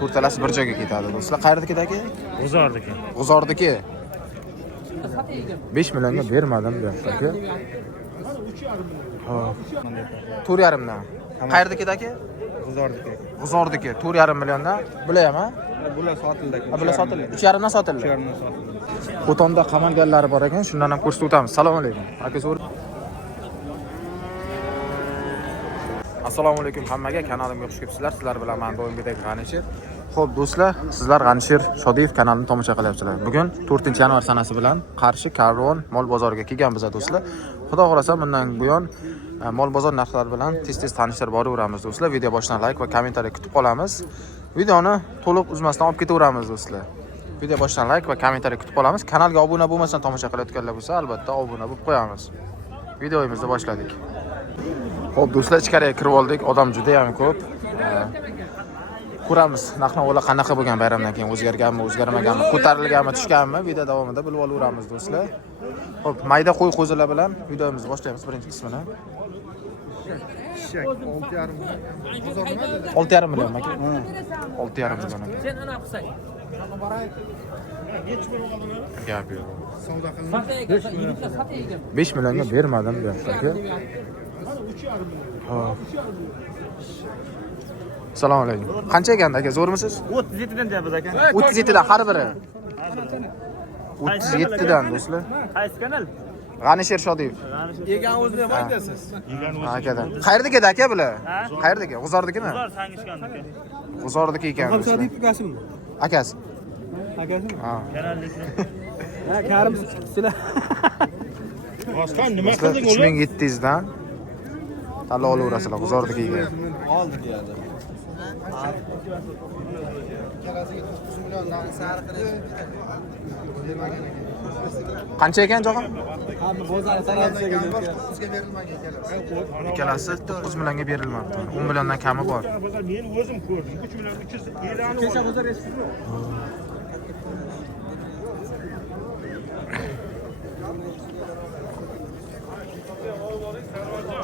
To'rtalasi bir joyga ketadi do'stlar. Qayerdikidagi? G'uzordiki. G'uzordiki. 5 millionga bermadim bu yoqdagi. Ha. 4,5 dan. Qayerdikidagi? G'uzordiki. G'uzordiki 4,5 milliondan. Bular ham, ha? Bular sotildi. Bular sotildi. 3,5 dan sotildi. 3,5 dan sotildi. Qo'tonda qamalganlari bor ekan, shundan ham ko'rsatib o'tamiz. Assalomu alaykum. Aka so'r. Assalomu alaykum hammaga. Kanalimga xush kelibsizlar. Sizlar bilan men doimgidek G'anishir. Xo'p do'stlar, sizlar G'anishir Shodiyev kanalini tomosha qilyapsizlar. Bugun 4-yanvar sanasi bilan Qarshi Karvon mol bozoriga kelganmiz do'stlar. Xudo xolasa bundan buyon mol bozor narxlari bilan tez-tez tanishtirib boraveramiz do'stlar. Video boshidan like va kommentariy kutib qolamiz. Videoni to'liq uzmasdan olib ketaveramiz do'stlar. Video boshidan like va kommentariy kutib qolamiz. Kanalga obuna bo'lmasdan tomosha qilayotganlar bo'lsa, albatta obuna bo'lib qo'yamiz. Videomizni boshladik. Xo'p do'stlar, ichkariga kirib oldik. Odam juda ham ko'p. Ko'ramiz, narx-navolar qanaqa bo'lgan bayramdan keyin, o'zgarganmi, o'zgarmaganmi, ko'tarilganmi, tushganmi, video davomida bilib olaveramiz do'stlar. Xo'p, mayda qo'y-qo'zilar bilan videomizni boshlaymiz birinchi qismini. 6,5 million aka. 6,5 million aka. Sen ana qilsang. Gap yo'q. Savdo qilib. 5 millionga bermadim bu yoqdagi. Hop. Assalomu alaykum. Qancha ekanda aka, zo'rmisiz? 37 dan deyapmiz aka. 37 dan har biri. 37 dan do'stlar. Qaysi kanal? G'anishir Shodiyev. Yegan o'zini ham aytasiz. Akadan. Qayerdagi aka bular? Qayerdagi? G'uzordikimi? G'uzor Sangishganniki. G'uzordiki ekan. Shodiyev ukasimi? Akasi. Akasimi? Ha. Kanallikni. Ha, karim sizlar. Boshqa nima 3700 dan tanlab olaverasizlar G'uzordikiga. Oldi deyadi. Qancha ekan jog'im? Bozor tarafdagi Ikkalasi 9 millionga berilmoqda. 10 milliondan kami bor. Men o'zim ko'rdim. 3 million 350 kecha bozor eshitdi.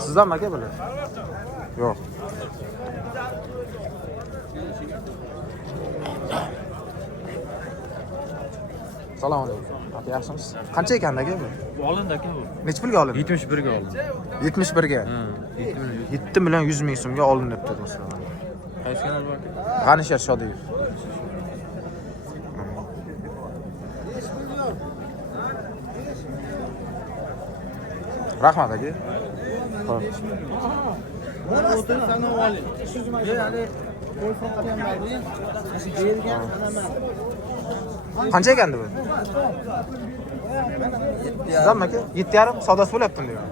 Sizdanmi aka bular? Yo'q. Assalomu alaykum. Aka yaxshimisiz? Qancha ekan aka bu? olindi aka bu. Necha pulga olindi? 71 ga oldim. 71 ga. 7 million 100 ming so'mga olinibdi do'stlar. Qaysi kanal bor aka? G'anishir Shodiyev. Rahmat aka. Xo'p. Qancha ekandi bu? Sizdanmi aka? 7,5 savdosi bo'lyaptimi deyman.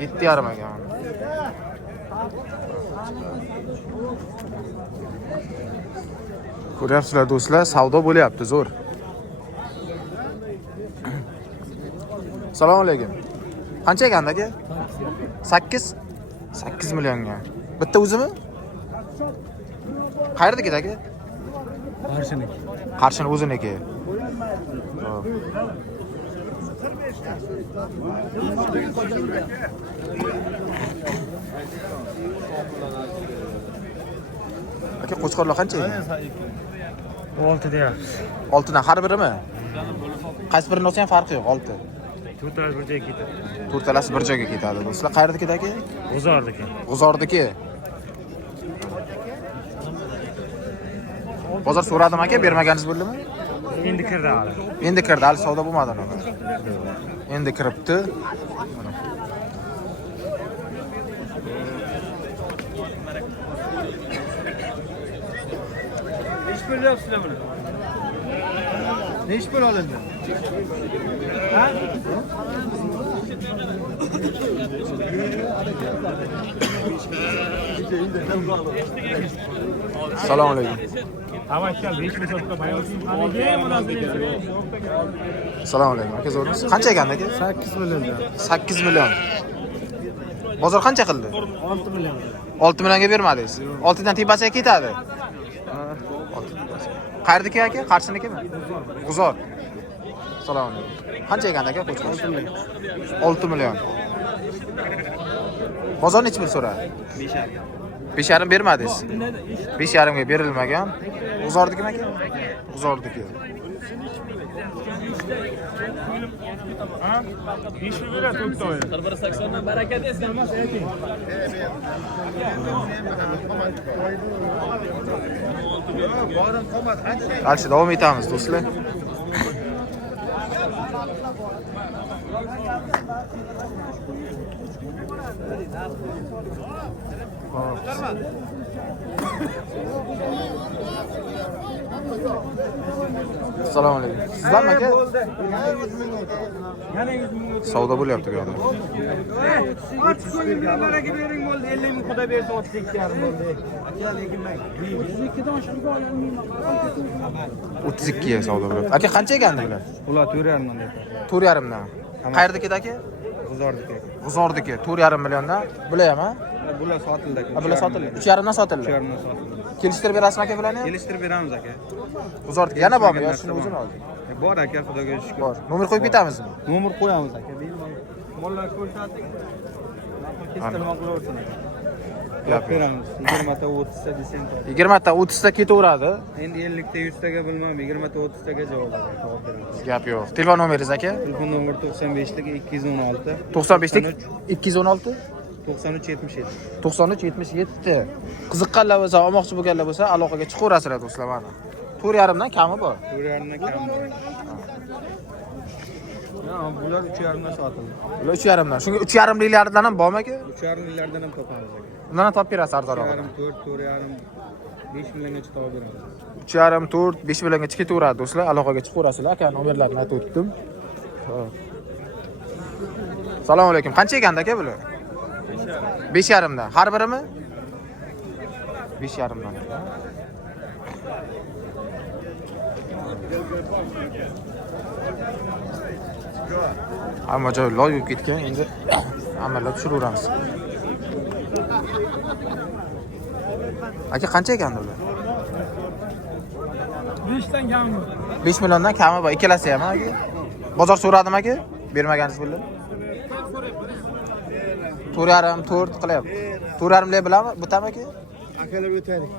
7,5 ekan. Ko'ryapsizlar do'stlar, savdo bo'lyapti zo'r. Assalomu alaykum. Qancha ekan aka? 8 millionga. Bitta o'zimi? Qayerdagi aka? Qarshiniki. Qarshini o'ziniki. Hop. Aka qo'chqorlar qancha ekan? 6 deyapsiz. 6 dan har birimi? Qaysi birini olsa ham farqi yo'q, 6. To'rtalasi bir joyga ketadi. To'rtalasi bir joyga ketadi do'stlar. Qayerdikidagi? G'uzordiki. G'uzordiki. Bozor so'radim aka, bermaganingiz bo'ldimi? Endi kirdi hali. Endi kirdi, hali savdo bo'lmadi uni. Endi kiribdi. Ish bo'lyapsizlar buni. Ne iş böyle oldu? Ha? Assalomu alaykum. Assalomu alaykum. Aka zo'rmisiz? Qancha ekan aka? 8 milyon. 8 million. Bozor qancha qildi? 6 milyon. 6 millionga bermadingiz. 6 dan tepasiga ketadi. Qayerdiki aka? Qarshinikimi? G'uzor. Assalomu alaykum. Qancha ekan aka qo'chqor? 6 million. Bozor necha pul so'radi? 5,5 bermadingiz. 5,5 ga berilmagan. G'uzordikimi aka? G'uzordiki. Ha? 5 lira to'xtay. 180 dan baraka desam emas ayting. Alchi davom etamiz do'stlar. Assalomu alaykum. Sizlarmi aka? Yana 100 ming. Savdo bo'lyapti bu yoqda. 30 kunga baraka bering bo'ldi. 50 ming xudo bersa 32,5 bo'ldi. Aka lekin men 32 dan oshirib ololmayman. 32 ga savdo bo'lyapti. Aka qancha ekandi bular? Ular 4,5 dan deb. 4,5 dan. Qayerdaki aka? G'uzordiki. G'uzordiki 4,5 milliondan. Bular ham ha? Bular sotildi. Bular sotildi. 3,5 dan sotildi. 3,5 dan sotildi. Kelishtirib berasizmi aka bularni? Kelishtirib beramiz aka. G'uzordiki yana bormi? Yo, shuni o'zini oldi. Bor aka, xudoga shukr. Bor. Nomer qo'yib ketamizmi? Nomer qo'yamiz aka. Mollar ko'rsating. Kestirmoq bo'lsin. Gap beramiz. 20 ta 30 ta desang. 20 ta 30 ta ketaveradi. Endi 50 ta 100 taga bilmam, 20 ta 30 taga javob beramiz. Gap yo'q. Telefon nomeringiz aka? Telefon nomeri 95 216 95 216 93 77. 93 77. Qiziqqanlar bo'lsa, olmoqchi bo'lganlar bo'lsa, aloqaga chiqaverasizlar do'stlar mana. 4,5 dan kami bor. 4,5 dan kam. Ya, bular 3,5 dan sotildi. Bular 3,5 dan. Shunga 3,5 liklardan ham bormi aka? 3,5 millardan ham topamiz aka. Undan ham topib berasiz arzonroq. 3,5 4,5 5 milliongacha topib beramiz. 3,5 4 5 milliongacha ketaveradi do'stlar. Aloqaga chiqaverasizlar. Aka nomerlarini aytib o'tdim. Assalomu alaykum. Qancha ekanda aka bular? 5,5 dan. Har birimi? 5,5 dan. Hamma joy loy bo'lib ketgan. Endi amalga tushiraveramiz. Aka qancha ekandi ular? 5 dan kam. 5 milliondan kami bor. Ikkalasi ham aka. Bozor so'radimi aka? Bermaganingiz bular. 4,5 4 qilyapti. 4,5 lar bilanmi? Butami aka? Akalar o'taylik.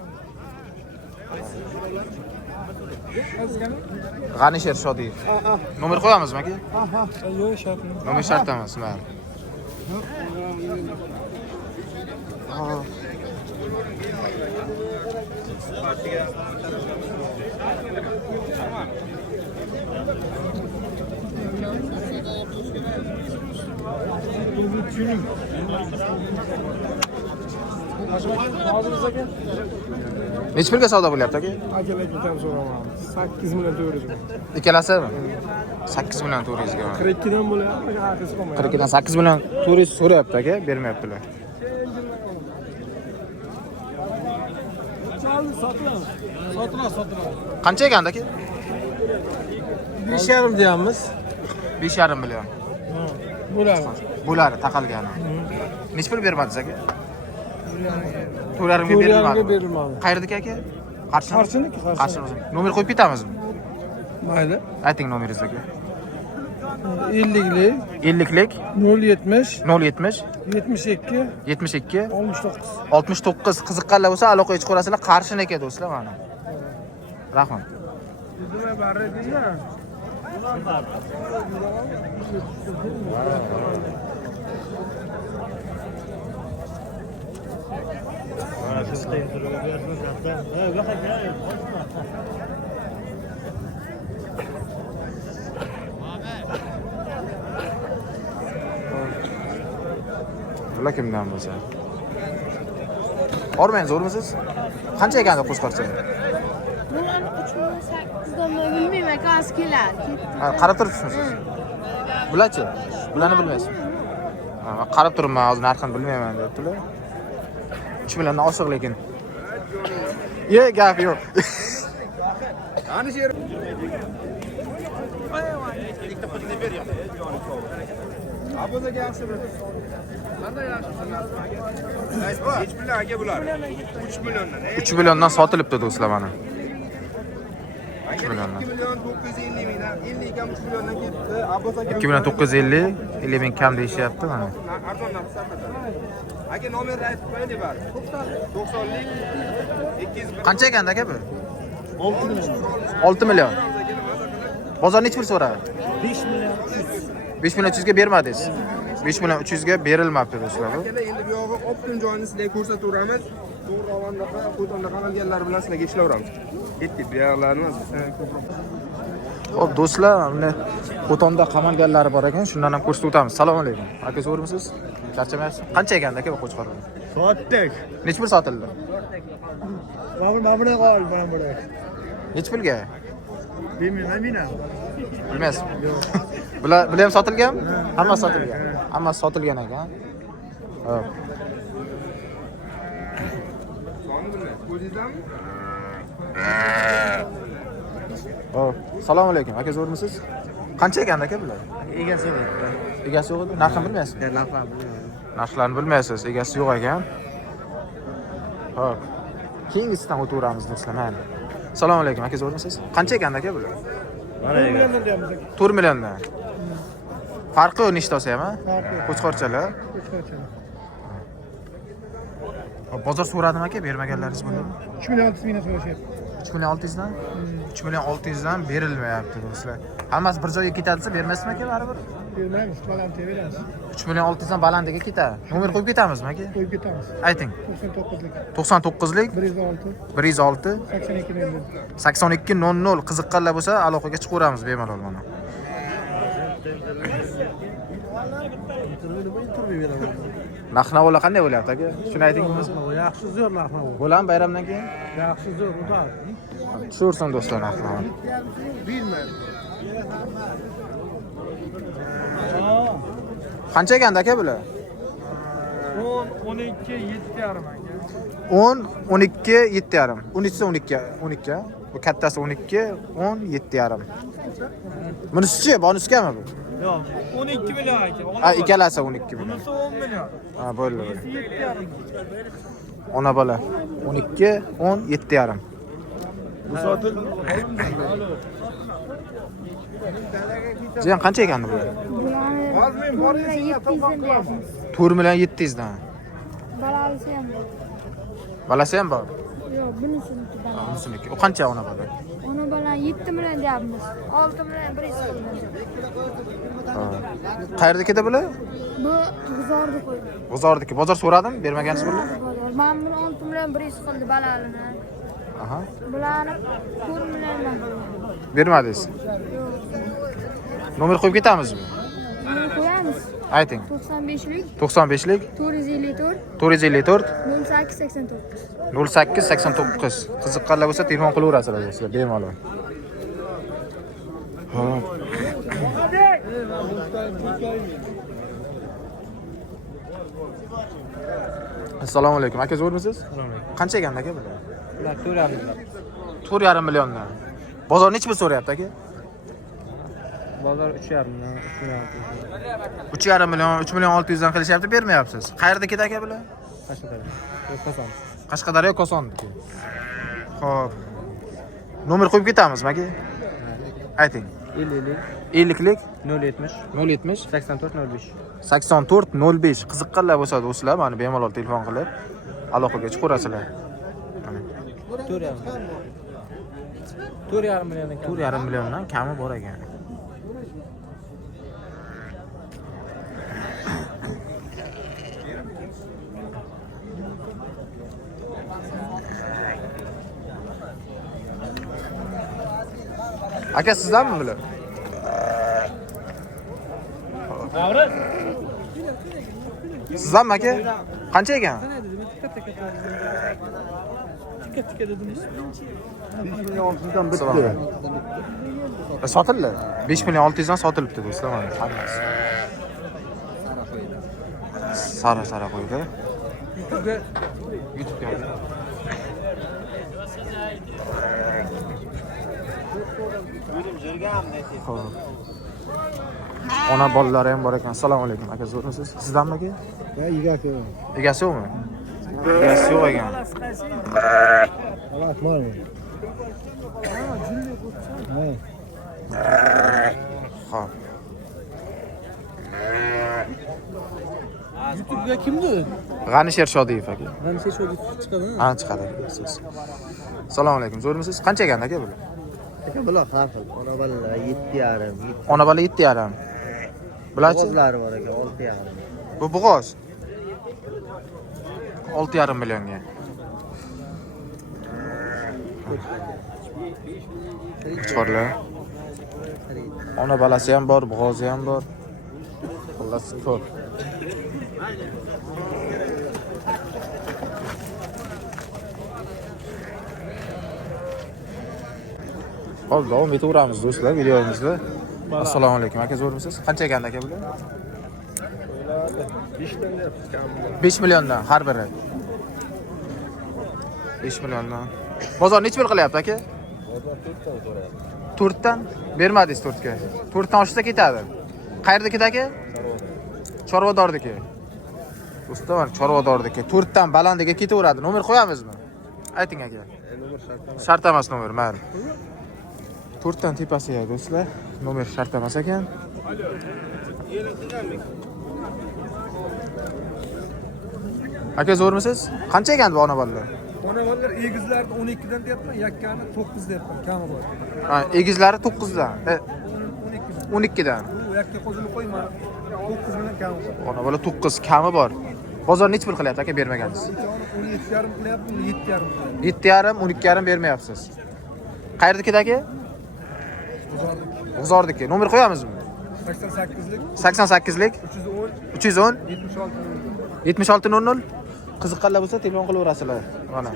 G'anisher Shodiyev. Nomer qo'yamizmi aka? Yo'q, shart. Nomer shart emas, mayli. Necha pulga savdo bo'lyapti aka? Akalarga so'raman. 8 million 400 ming. Ikkalasimi? 8 million 400 ga. 42 dan bo'lyapti, arkasi qolmaydi. 42 dan 8 million 400 so'rayapti aka, bermayaptilar. Sotiladi. Qancha ekandi aka? 5,5 deyapmiz. 5,5 million. Bo'ladi. Bo'ladi taqalgani. Necha pul bermadingiz aka? 4,5 ga berilmadi. berilmadi. Qayerdaki aka? Qarshiniki, Qarshi. Nomer qo'yib ketamizmi? Mayli. Ayting nomeringizni aka. 50lik 50lik 070 070 72 72 69. 69 qiziqqanlar bo'lsa aloqaga chiqaverasizlar. Qarshiniki do'stlar mana. Rahmat. Nima bari deydi? Bular kimdan bo'lsa? Ormen zo'rmisiz? Qancha ekandi qo'shqorcha? Bularni 3,8 dollar bilmayman, qancha kelar. Ha, qarab turibsizmi? Bularchi? Bularni bilmaysiz? Ha, qarab turibman, hozir narxini bilmayman debdilar. 3 milliondan oshiq lekin. Ye, gap yo'q. Qani sher. Abuda yaxshi bir. Qanday yaxshi? Hech billan aka bular. 3 milliondan. 3 milliondan sotilibdi do'stlar mana. 3 milliondan. 2 milyon 950 mingdan 50 kam 3 milliondan ketdi. Abbos aka 2 million 950, 50 ming kam deyishyapti mana. arzon narx sotadi. Aka nomerni aytib qo'ying bari. 90lik 200 Qancha ekan aka bu? 6 million. Bozor nechi pul so'radi? 5 million 5 million 300 ga bermadingiz. 5 million 300 ga berilmabdi do'stlar bu. Endi bu yog'i optim joyini sizlarga ko'rsataveramiz. To'g'ri Ravondaqa, Qo'tondaqa qilganlar bilan sizlarga ishlaveramiz. Ketdik, bu yoqlarni Xo'p do'stlar, mana Qo'tonda qamalganlari bor ekan, shundan ham ko'rsatib o'tamiz. Assalomu alaykum. Aka zo'rmisiz? Charchamayapsiz? Qancha ekan aka bu qo'chqorlar? Sotdik. Nechi pul sotildi? Mana buni qol, mana buni. Nechi pulga? Bilmayman. Bilmaysiz? Bular ham sotilganmi? Hammasi sotilgan. Hammasi sotilgan ekan. Hop. ko'rdingizmi? Hop. Assalomu alaykum. Aka zo'rmisiz? Qancha ekan aka bular? Egasi yo'q. Egasi yo'q edi. Narxini bilmaysizmi? Narxlarini bilmaysiz. Egasi yo'q ekan. Hop. Keyingisidan o'tib do'stlar, mana. Assalomu alaykum. Aka zo'rmisiz? Qancha ekan aka bular? Mana ekan. 4 milliondan. Farqi yo'q nechta olsa ham, ha? Qo'chqorchalar. Bozor so'radimi aka, bermaganlaringiz bo'ldimi? 3 million 600 mingdan so'rashyapti. 3 million 600 dan? 3 million 600 dan berilmayapti do'stlar. Hammasi bir joyga ketadi desa bermaysizmi aka baribir? Bermaymiz, balantiga beramiz. 3 million 600 dan balandiga ketadi. Nomer qo'yib ketamizmi aka? Qo'yib ketamiz. Ayting. 99lik 99lik 106 106 82 8200 qiziqqanlar bo'lsa aloqaga chiqaveramiz bemalol mana. Narx-navolar qanday bo'lyapti aka? Shuni ayting bo'lmasa. Yaxshi zo'r narx-navo. Bo'ladimi bayramdan keyin? Yaxshi zo'r, uzoq. Tushursin do'stlar narx-navo. Qancha ekan aka bular? 10 12 7,5 aka. 10 12 7,5. 13 12. Bu kattasi 12, 10 7,5. Bunisi-chi, bonuskami bu? Yo'q, 12 million aka. Ha, ikkalasi 12 million. Bunisi 10 million. Ha, bo'ldi. 7,5. Ona bola 12, 10 7,5. Bu sotil. Jiyan qancha ekan bu? Bularni bor 700 deyapmiz. 4 million 700 dan. Balasi ham bor. Balasi ham bor. Yo'q, bunisidan. Ha, unisiniki. U qancha ona bola? Ona bilan 7 million deyapmiz. 6 million 100 million. Ha. Qayerdakida bular? Bu g'uzorda qo'ydi. Bozordagi. Bozor so'radimi? Bermagansiz bular? Men buni 6 million 100 qildi balalini. Aha. Bularni 4 milliondan Bermadingiz. Nomer qo'yib ketamizmi? Buni qo'yamiz. Ayting. 95lik 95lik 454 454 0889. 0889. Qiziqqanlar bo'lsa telefon qilaverasizlar do'stlar, bemalol. Hop. Assalomu alaykum. Aka zo'rmisiz? Qancha ekan aka bular? Ular 4,5 million. 4,5 milliondan. Bozor nechi pul so'rayapti aka? Bozor 3,5 million, 3,5 million, 3 million 600 dan qilishyapti, bermayapsiz. Qayerda ket aka bular? Koson. Qashqadaryo Kosonniki. Xo'p. Nomer qo'yib ketamizmi aka? Ayting. 50lik 070 070 84 05. 84 05. Qiziqqanlar bo'lsa do'stlar, mana bemalol telefon qilib aloqaga chiqaverasizlar. 4,5 million. 4,5 milliondan kami bor ekan. Aka sizdanmi bular? Sizdanmi aka? Qancha ekan? Tikka dedimiz. 5 million 600 dan Salom. Sotildi. 5 million 600 dan sotilibdi do'stlar mana hammasi. Sara qo'ydi. YouTube'ga. Ona bolalari ham bor ekan. Assalomu alaykum aka, zo'rmisiz? Sizdanmi aka? Ya egasi. Egasi yo'qmi? Egasi yo'q ekan. Xalas, bormi? Xo'p. YouTube'ga kimdi? G'anisher Shodiyev aka. Ben şey şöyle çıkalım. Ha, chiqadi. Siz. Assalomu alaykum. Zo'rmisiz? Qancha ekan aka bular? Aka bular har xil. Ona bolalar 7,5. Ona bola 7,5. Bularchi? Qizlari bor aka 6,5. Bu bug'oz. 6,5 millionga. Chiqorlar. Ona bolasi ham bor, bug'ozi ham bor. Xullas ko'p. Hop, davom etaveramiz do'stlar videomizda. Assalomu alaykum. Aka zo'rmisiz? Qancha ekan aka bular? 5 milliondan har biri. 5 milliondan. Bozor necha pul qilyapti aka? Bozor 4 dan so'rayapti. 4 dan bermadingiz 4 ga. 4 dan oshsa ketadi. Qayerdaki aka? Chorvadordiki. Do'stlar, Chorvadordiki. 4 dan balandiga ketaveradi. Nomer qo'yamizmi? Ayting aka. Nomer shart emas nomer, mayli. 4 dan tepasiga do'stlar. Nomer shart emas ekan. Aka zo'rmisiz? Qancha ekan bu ona bolalar? Ona bolalar egizlarni 12 dan deyapman, yakkani 9 deyapman, kami bor. Ha, egizlari 9 dan. 12 12 dan. dan. Bu yakka qo'zini qo'yma. 9 bilan kami bor. Ona bola 9 kami bor. Bozor necha pul qilyapti aka bermagansiz? 17,5 qilyapti, 7,5 qilyapti. 7,5, 12,5 bermayapsiz. Qayerdikidagi? G'uzordiki. Nomer qo'yamizmi? 88lik 88lik 310 310 76 7600. Qiziqqanlar bo'lsa telefon qilaverasizlar. Mana.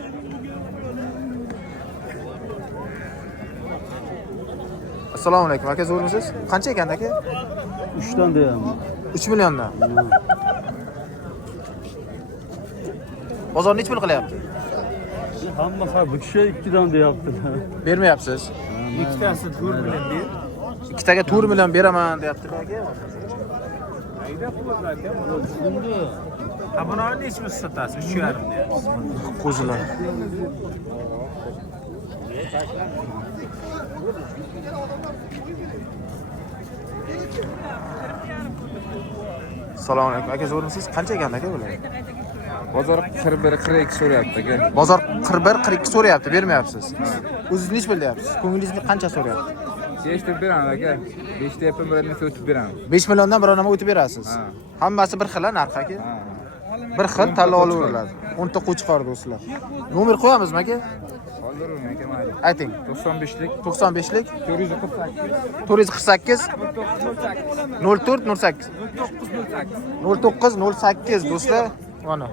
Assalomu alaykum. Aka zo'rmisiz? Qancha ekan aka? 3 dan deyapman. 3 milliondan. Bozor necha pul qilyapti? Hamma har bir kishi 2 dan deyaptilar. Bermayapsiz. ikkitasi 4 million ber. Ikkitaga 4 million beraman deyapti aka. Abonani nechmi sotasiz? 3,5 deyapsiz. Qo'zilar. Assalomu alaykum. Aka zo'rmisiz? Qancha ekan aka bular? Bozor 41-42 so'rayapti aka. Bozor 41-42 so'rayapti, bermayapsiz. O'zingiz nech pul deyapsiz? Ko'nglingizni qancha so'rayapti? 5 deb beraman aka. 5 deyapman, birini o'tib beraman. 5 milliondan biror nima o'tib berasiz. Ha. Hammasi bir xil narx aka. Ha. Bir xil tanlab olaveriladi. 10 ta qo'chqor do'stlar. Nomer qo'yamizmi aka? Qoldiraman aka mayli. Ayting. 95lik 95lik 448 448 04 08 09 08 do'stlar. Mana.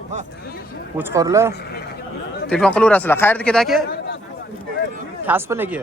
Qo'chqorlar telefon qilaverasizlar. Qayerdiki aka? Kasbiniki.